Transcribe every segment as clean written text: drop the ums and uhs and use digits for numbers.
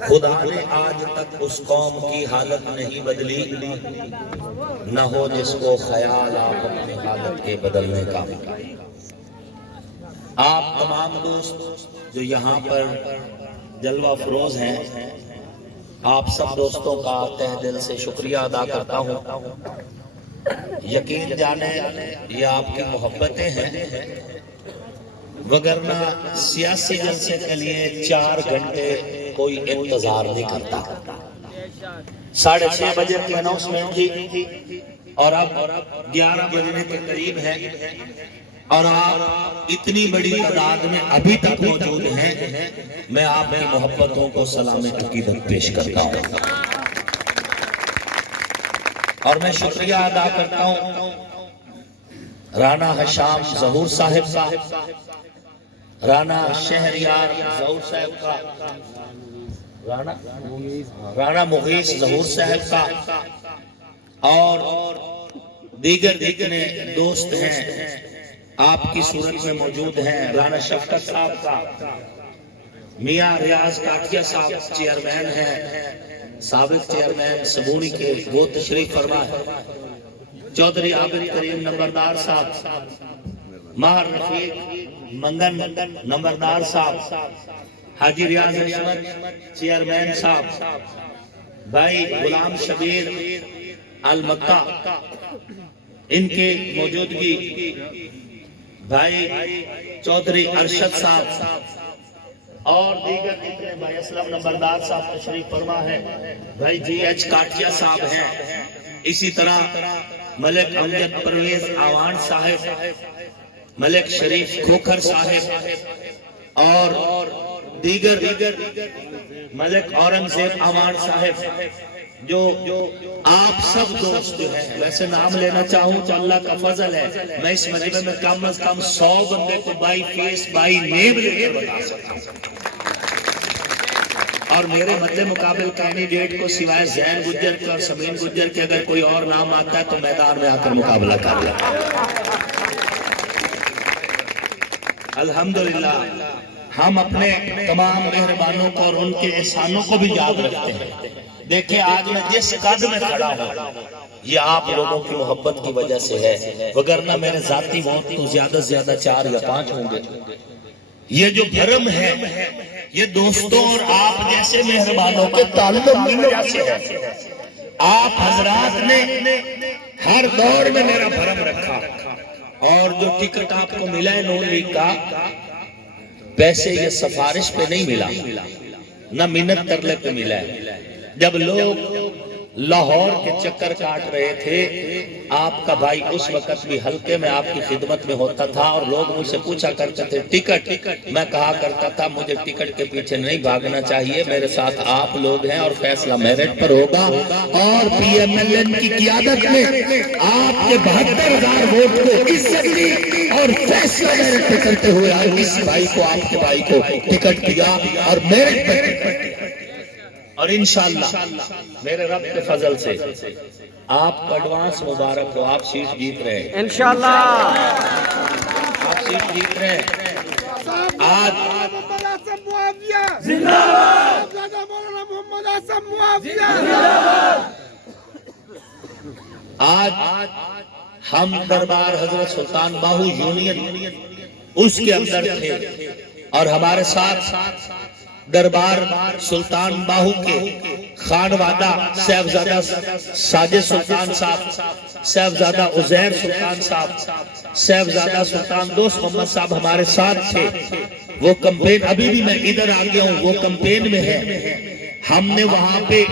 خدا نے آج تک اس قوم کی حالت نہیں بدلی، نہ ہو جس کو خیال آپ اپنی حالت کے بدلنے کا۔ آپ تمام دوست جو یہاں پر جلوہ فروز ہیں، آپ سب دوستوں کا تہ دل سے شکریہ ادا کرتا ہوں۔ یقین جانے یہ آپ کی محبتیں ہیں، وگرنہ سیاسی جلسے کے لیے 4 گھنٹے کوئی انتظار نہیں کرتا۔ 6:30 بجے کی اناؤنسمنٹ تھی اور اب 11 بجنے کے قریب ہے، اور آپ اتنی بڑی تعداد میں ابھی تک موجود ہیں۔ میں آپ کی محبتوں کو سلام عقیدت پیش کرتا ہوں، اور میں شکریہ ادا کرتا ہوں رانا حشام ظہور صاحب، رانا شہریار ظہور صاحب کا، رانا مغیث ظہور صاحب کا، اور دیگر جتنے دوست ہیں آپ کی صورت میں موجود ہیں، رانا شفقت صاحب کا، میاں ریاض کاٹیا صاحب چیئرمین ہیں، سابق چیئرمین سبونی کے، وہ تشریف فرما ہے، چودھری عابد کریم نمبردار صاحب، ماہر رفیق منگن نمبردار صاحب، حاجی ریاض احمد چیئرمین صاحب، بھائی غلام شبیر المکہ، ان کے موجودگی، بھائی چودھری ارشد صاحب اور دیگر اتنے، بھائی اسلم نمبردار صاحب تشریف فرما ہے، بھائی جی ایچ کاٹیا صاحب ہیں، اسی طرح ملک امجد پرویز آوان صاحب، ملک شریف کھوکھر صاحب، اور دیگر ملک اورنگزیب آوان صاحب، جو آپ سب دوست جو ہیں، ویسے نام لینا چاہوں تو اللہ کا فضل ہے، میں اس مجمع میں کم از کم 100 بندے کو بائی فیس بائی نیم لے کر بتا سکتا ہوں، اور میرے مد مقابل کینڈیڈیٹ کو سوائے زین گجر کے اور سمین گجر کے اگر کوئی اور نام آتا ہے تو میدان میں آ کر مقابلہ کر لیں۔ الحمدللہ ہم اپنے تمام مہربانوں کو اور ان کے احسانوں کو بھی یاد رکھتے ہیں۔ دیکھیں آج میں جس قد میں کھڑا ہوں یہ آپ لوگوں کی محبت کی وجہ سے ہے، وگرنہ میرے ذاتی ووٹ تو زیادہ سے زیادہ 4 یا 5 ہوں گے۔ یہ جو بھرم ہے یہ دوستوں اور آپ جیسے مہربانوں کے تعلق کی وجہ سے ہے۔ آپ حضرات نے ہر دور میں میرا بھرم رکھا، اور جو ٹکٹ آپ کو ملا ہے نون لیگ کا، پیسے یہ سفارش پہ نہیں ملا، نہ منت ترلے پہ ملا ہے۔ جب لوگ لاہور کے چکر کاٹ رہے تھے، آپ کا بھائی اس وقت بھی حلقے میں آپ کی خدمت میں ہوتا تھا، اور لوگ مجھ سے پوچھا کرتے تھے ٹکٹ، میں کہا کرتا تھا مجھے ٹکٹ کے پیچھے نہیں بھاگنا چاہیے، میرے ساتھ آپ لوگ ہیں اور فیصلہ میرٹ پر ہوگا، اور پی ایم ایل این کی قیادت میں آپ کے 72,000 ووٹ کو عزت دی اور فیصلہ میرٹ پہ کرتے ہوئے آئے اس بھائی کو، آپ کے بھائی کو ٹکٹ دیا اور میرٹ پہ ٹکٹ دیا، اور انشاءاللہ میرے رب کے فضل سے آپ کا ایڈوانس مبارک ہو، آپ سیٹ جیت رہے ہیں انشاءاللہ، آپ سیٹ جیت رہے ہیں۔ آج ہم دربار حضرت سلطان باہو یونین اس کے اندر تھے، اور ہمارے ساتھ دربار سلطان باہو کے خانوادہ صاحبزادہ ساجد سلطان صاحب، صاحبزادہ عزیر سلطان صاحب، صاحبزادہ سلطان دوست محمد صاحب ہمارے ساتھ تھے۔ وہ کمپین، ابھی بھی میں ادھر آ گیا ہوں، وہ کمپین میں ہے، ہم نے وہاں پہ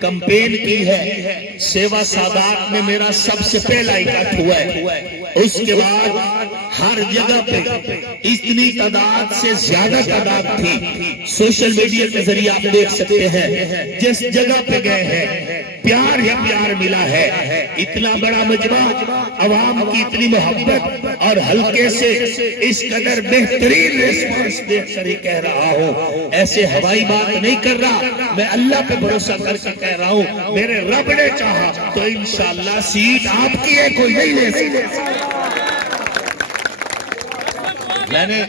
کمپین کی ہے، سیوا سادات میں میرا سب سے پہلا اکٹھ ہوا ہے، اس کے بعد ہر جگہ پہ اتنی تعداد سے زیادہ تعداد تھی، سوشل میڈیا کے ذریعے آپ دیکھ سکتے ہیں، جس جگہ پہ گئے ہیں پیار ہی پیار ملا ہے، اتنا بڑا مجمع، عوام کی اتنی محبت، اور حلقے سے اس قدر بہترین ریسپانس دیکھ کر ہی کہہ رہا ہوں، ایسے ہوائی بات نہیں کر رہا، میں اللہ پہ بھروسہ کر کے کہہ رہا ہوں، میرے رب نے چاہا تو انشاءاللہ سیٹ آپ کی ہے، کوئی نہیں لے سکتا۔ میں نے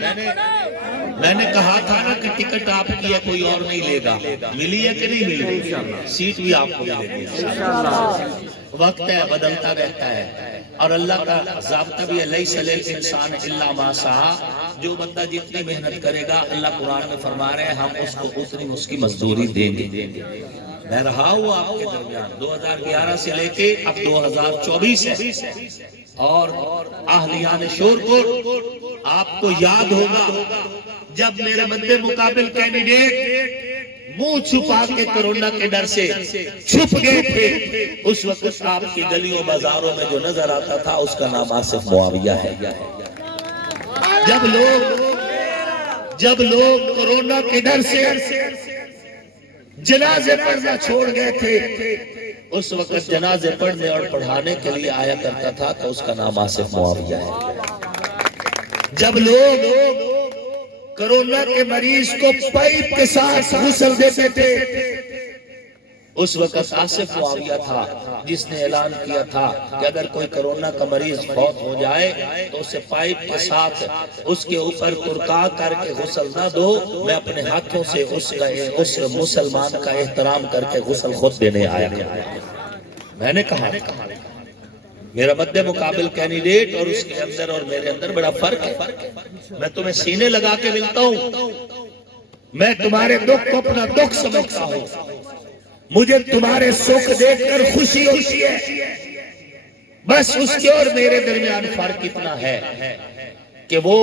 میں نے کہا تھا نا کہ ٹکٹ آپ کی ہے، کوئی اور نہیں لے گا. ملی ہے کہ نہیں ملی؟ سیٹ بھی آپ کو ملے گی. وقت ہے، بدلتا رہتا ہے، اور اللہ کا ضابطہ بھی ہے لیس للانسان الا ما سعی. جو بندہ جتنی محنت کرے گا، اللہ قرآن میں فرما رہے ہیں ہم اس کو اتنی اس کی مزدوری دیں گے. میں رہا ہوں آپ کے درمیان 2011 سے لے کے اب 2024 ہے، اور اہلیان شور کو آپ کو یاد ہوگا جب میرے مد مقابل کینڈیڈیٹ منہ چھپا کے کرونا کے ڈر سے چھپ گئے تھے، اس وقت آپ کی گلیوں بازاروں میں جو نظر آتا تھا اس کا نام آصف معاویہ ہے. جب لوگ کرونا کے ڈر سے جنازے پڑھنا چھوڑ گئے تھے، اس وقت جنازے پڑھنے اور پڑھانے کے لیے آیا کرتا تھا تو اس کا نام آصف معاویہ ہے. جب لوگ کرونا کے مریض کو پائپ کے ساتھ غسل دیتے تھے، اس وقت آصف معاویہ تھا جس نے اعلان کیا تھا کہ اگر کوئی کرونا کا مریض فوت ہو جائے تو اسے پائپ کے ساتھ اس کے اوپر ترکا کر کے غسل نہ دو، میں اپنے ہاتھوں سے اس مسلمان کا احترام کر کے غسل خود دینے آیا. میں نے کہا میرا مد مقابل کینڈیڈیٹ اور اس کے اندر اور میرے اندر بڑا فرق ہے. میں تمہیں سینے لگا کے ملتا ہوں، میں تمہارے دکھ کو اپنا دکھ سمجھتا ہوں، مجھے تمہارے سکھ دیکھ کر خوشی ہوتی ہے. بس اس کے اور میرے درمیان فرق اتنا ہے کہ وہ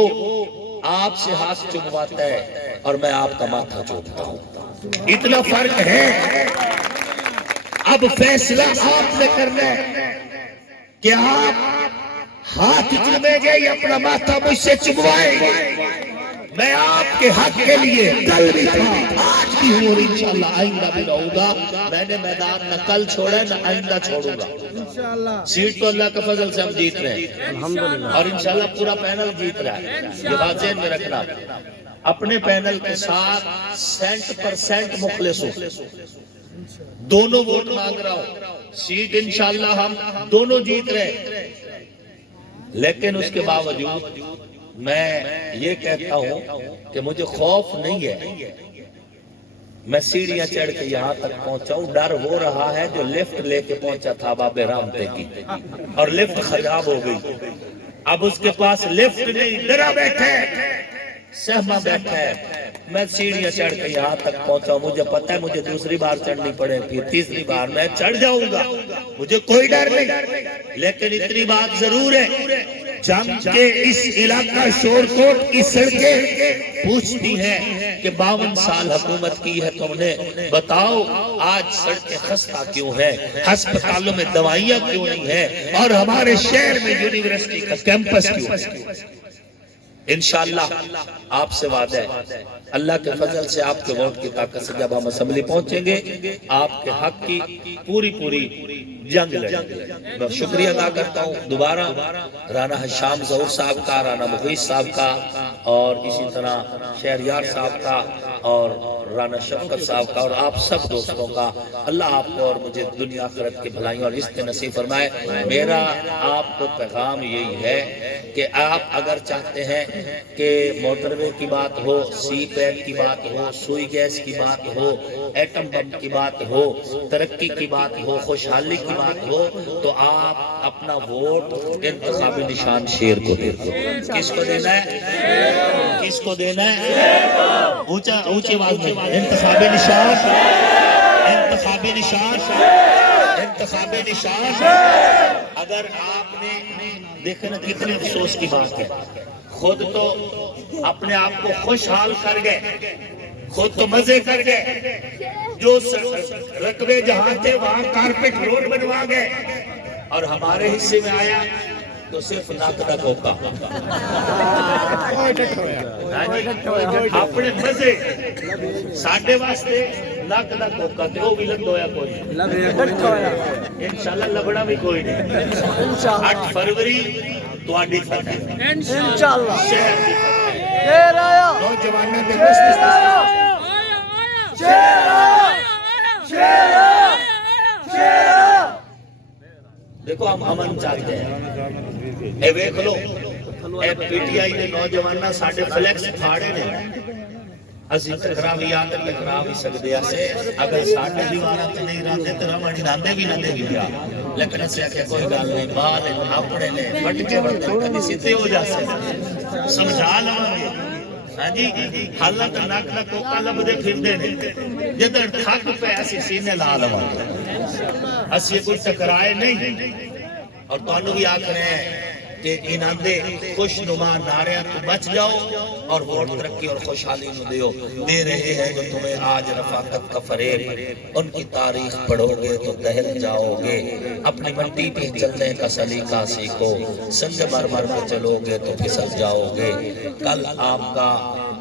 آپ سے ہاتھ چمواتا ہے اور میں آپ کا ماتھا چومتا ہوں. اتنا فرق ہے. اب فیصلہ آپ نے کرنا ہے کہ آپ ہاتھ چومیں گے یا اپنا ماتھا مجھ سے چموائیں گے. میں آپ کے حق کے لیے کل بھی تھا، آج بھی ہوں، اور انشاءاللہ آئندہ بھی رہوں گا. میں نے میدان نہ کل چھوڑا نہ آئندہ چھوڑوں گا. سیٹ تو اللہ کے فضل سے ہم جیت رہے ہیں اور انشاءاللہ پورا پینل جیت رہا ہے. یہ بات ذہن میں رکھنا. اپنے پینل کے ساتھ 100% مخلص ہو، دونوں ووٹ مانگ رہا ہوں. سیٹ انشاءاللہ ہم دونوں جیت رہے، لیکن اس کے باوجود میں یہ کہتا ہوں کہ مجھے خوف نہیں ہے. میں سیڑھیاں چڑھ کے یہاں تک پہنچا ہوں. ڈر ہو رہا ہے جو لفٹ لے کے پہنچا تھا باب رامتے کی، اور لفٹ خراب ہو گئی. اب اس کے پاس لفٹ نہیں، ڈرا بیٹھا ہے، سہما بیٹھا ہے. میں سیڑھیاں چڑھ کے یہاں تک پہنچا ہوں. مجھے پتا ہے مجھے دوسری بار چڑھنی پڑے، پھر تیسری بار میں چڑھ جاؤں گا، مجھے کوئی ڈر نہیں. لیکن اتنی بات ضرور ہے، جنگ کے اس علاقہ شور کوٹ کی سڑکیں پوچھتی ہیں کہ 52 سال حکومت کی ہے تم نے، بتاؤ آج سڑکیں خستہ کیوں ہیں، ہسپتالوں میں دوائیاں کیوں نہیں ہیں، اور ہمارے شہر میں یونیورسٹی کا کیمپس کیوں ہے. انشاءاللہ آپ سے وعدہ ہے، اللہ کے فضل سے آپ کے ووٹ کی طاقت سے جب ہم اسمبلی پہنچیں گے آپ کے حق کی پوری جنگ لڑیں گے. میں شکریہ ادا کرتا ہوں دوبارہ رانا حشام ظہور صاحب کا، رانا مغیث صاحب کا، اور اسی طرح شہریار صاحب کا، اور رانا شفقت صاحب کا، اور آپ سب دوستوں کا. اللہ آپ کو اور مجھے دنیا آخرت کی بھلائیوں اور رزق نصیب فرمائے. میرا آپ کو پیغام یہی ہے کہ آپ اگر چاہتے ہیں کہ موٹر وے کی بات ہو، سی پیک کی بات ہو، سوئی گیس کی بات ہو، ایٹم بم کی بات ہو، ترقی کی بات ہو، خوشحالی کی بات ہو، تو آپ اپنا ووٹ انتخابی نشان شیر کو دے دو. کس کو دینا ہے؟ کس کو دینا ہے؟ اونچی آواز میں انتخابی نشان، انتخابی نشان، انتخابی نشان. اگر آپ نے دیکھنا کتنے افسوس کی بات ہے، خود تو اپنے آپ کو خوشحال کر گئے، خود تو مزے کر گئے، جو رقبے جہاں تھے وہاں کارپیٹ روڈ بنوا گئے، اور ہمارے حصے میں آیا تو صرف ناکدہ کوکا. اپنے مزے ساڑھے واسطے ناکدہ کوکا تے وہ بھی لگویا کوئی نہیں، انشاءاللہ لبڑا بھی کوئی نہیں. 8 فروری تواڈی فتح انشاءاللہ، شہر کی فتح، نوجوانوں کے دیکھو ہم امن چاہتے ہیں. اے ویکھ لو اے پی ٹی آئی کے نوجوانوں ساڈے فلیکس پھاڑے نے اسی ٹکرا بھی آ ٹکرا بھی سکتے ہیں اگر ساڈے دیواروں تے نہیں رہتے تو رمانی راندے بھی نہ دے بھی پیا لیکن اسے کہ کوئی گل نہیں بعد اپنے نے پٹ کے ورتے کبھی سیدھے ہو جاتے سمجھا لواں گے ہاں جی حالت نک نہ کوکا لبدے پھردے نے جدھر تھک پے اسی سینے لا لواں گے اسی کوئی ٹکرائے نہیں اور تانوں بھی آکھ رہے ہیں کہ انہاں دے خوش نما نعرے تو بچ جاؤ اور ووٹ ترقی اور خوشحالی نو دیو دے رہے ہیں جو تمہیں آج رفاقت کا فریب ان کی تاریخ پڑھو گے تو دہل جاؤ گے اپنی مٹی پہ چلنے کا سلیقہ سیکھو سنگ مرمر پہ چلو گے تو پھسل جاؤ گے کل آپ کا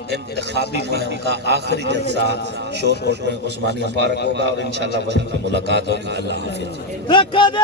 انتخابی مہم کا آخری جلسہ شور کوٹ میں عثمانیہ پارک ہوگا اور انشاءاللہ وہیں پہ ملاقات ہوگی اللہ حافظ